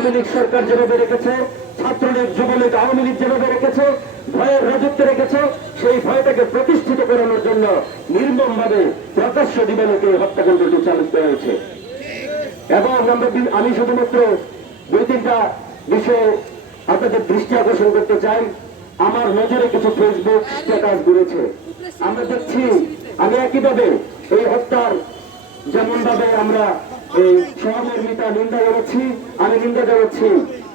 আওয়ামী লীগ সরকার যেভাবে রেখেছে, ছাত্রলীগ, যুবলীগ, আওয়ামী লীগ যেভাবে রেখেছে, ভয়ের রাজত্বে রেখেছে, সেই ভয়টাকে প্রতিষ্ঠিত করানোর জন্য নির্মমভাবে প্রকাশ্য দিবালোকে হত্যাকাণ্ডটি চালিত হয়েছে। এবং আমি শুধুমাত্র দুই তিনটা বিষয়ে আপনাদের দৃষ্টি আকর্ষণ করতে চাই। আমার নজরে কিছু ফেসবুক স্ট্যাটাস ঘুরেছে। আমরা দেখছি, আমি একইভাবে এই হত্যার যেমন ভাবে আমরা এই সহমর্মিতা নিন্দা জানাচ্ছি, আমি নিন্দা জানাচ্ছি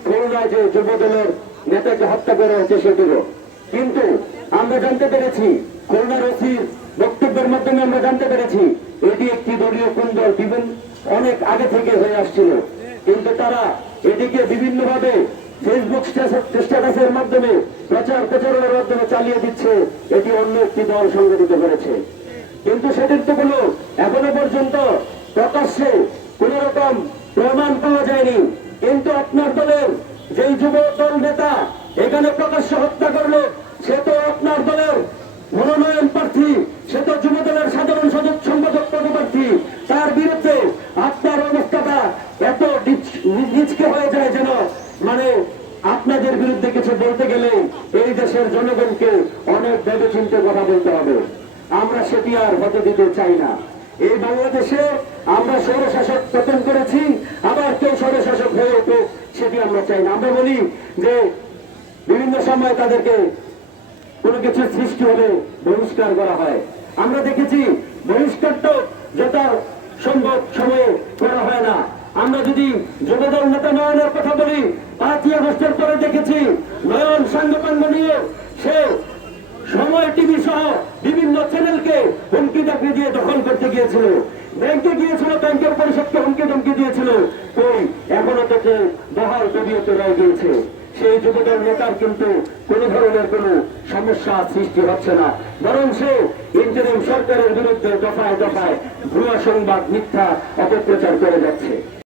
খুলনায় যে যুব দলের নেতাকে হত্যা করা হয়েছে সেটিরও। কিন্তু আমরা জানতে পেরেছি, খুলনার ওসির বক্তব্যের মাধ্যমে আমরা জানতে পেরেছি এটি একটি দলীয় কুন্দল অনেক আগে থেকে হয়ে আসছিল। কিন্তু তারা এটিকে বিভিন্নভাবে ফেসবুক স্ট্যাটাসের মাধ্যমে প্রচারণার মাধ্যমে চালিয়ে দিচ্ছে এটি অন্য একটি দল সংগঠিত করেছে। কিন্তু সেটির তো কোনো এখনো পর্যন্ত প্রকাশ্যে কোন রকম প্রমাণ পাওয়া যায়নি। কিন্তু আপনার দলের যেই যুব দল নেতা এখানে প্রকাশ্যে হত্যা করলো, সে তো আপনার দলের মনোনয়ন প্রার্থী, সে তো যুব দলের সাধারণ সম্পাদক পদপ্রার্থী। তার বিরুদ্ধে আপনার অবস্থাটা এত নিচকে হয়ে যায় যেন মানে আপনাদের বিরুদ্ধে কিছু বলতে গেলে এই দেশের জনগণকে অনেক ভেবে চিন্তে কথা বলতে হবে। আমরা সেটি আর হতে দিতে চাই না। এই বাংলাদেশে আমরা স্বৈরশাসক পতন করেছি, আবার কেউ স্বৈরশাসক হয়ে উঠুক সেটি আমরা চাই না। আমরা বলি যে বিভিন্ন সময় তাদেরকে কোনো কিছু সৃষ্টি হলে বহিষ্কার করা হয়। আমরা দেখেছি বহিষ্কার তো যথা সম্ভব সময়ে করা হয় না। আমরা যদি যুবদল নেতা নয়নের কথা বলি, 5ই আগস্টের পরে দেখেছি নয়ন সাঙ্গপাঙ্গ নিয়ে সে সময় টিভি সহ বিভিন্ন চ্যানেলকে হুমকি দামকি দিয়ে দখল করতে গিয়েছিল, ব্যাংকে গিয়েছিল, ব্যাংকের পরিষদকে হুমকি ধমকি দিয়েছিল। কই এখনো থেকে বহাল তবিয়তে রয়ে গিয়েছে। সেই যুবদল নেতার কিন্তু কোন ধরনের কোন সমস্যা সৃষ্টি হচ্ছে না, বরং সে ইন্টারিম সরকারের বিরুদ্ধে দফায় দফায় ভুয়া সংবাদ, মিথ্যা অপপ্রচার করে যাচ্ছে।